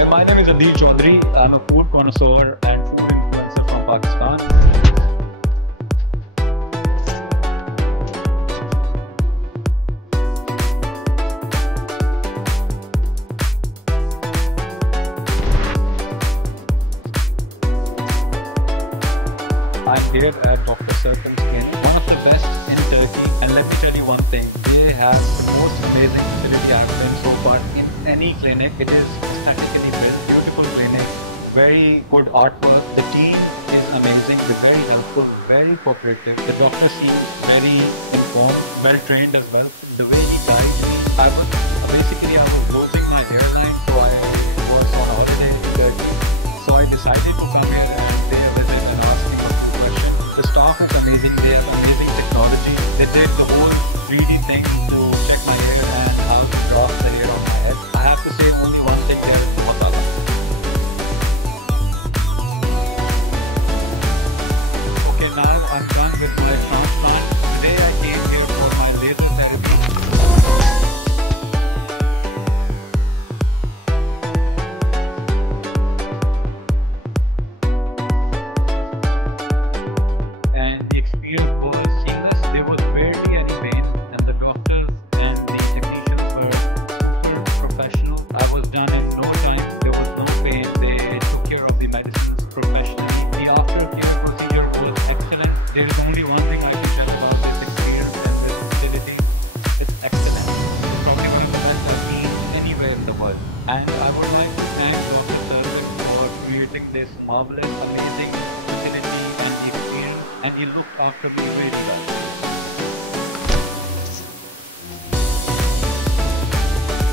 Hi, my name is Adeel Chaudry. I'm a food connoisseur and food influencer from Pakistan. I'm here at Dr.Serkan's clinic, one of the best in Turkey, and let me tell you one thing, they have the most amazing facility I've been so far in any clinic. It is aesthetically built, beautiful clinic, very good artwork. The team is amazing, they're very helpful, very cooperative. The doctor seems very informed, well trained as well. The way he guides me, I was losing my hairline, so I was on holiday in Turkey. So I decided to come here and pay a visit and ask him a few questions. The staff is amazing, they have amazing technology. They did the whole 3D thing to check my hair and how to drop the hair on my head. I have to say only one thing there, masala. Okay, now I'm done with my transplant. Today I came here for my laser therapy. And the experience was seamless. There was barely any pain, and the doctors and the technicians were super professional. I was done in no time. There was no pain. They took care of the medicines professionally. The aftercare procedure was excellent. There is only one thing I can tell about this experience and this facility. It's excellent. It's probably one of the best I've been anywhere in the world. And I would like to thank Dr.Serkan for creating this marvelous, amazing facility and the experience, and he looked after me very well.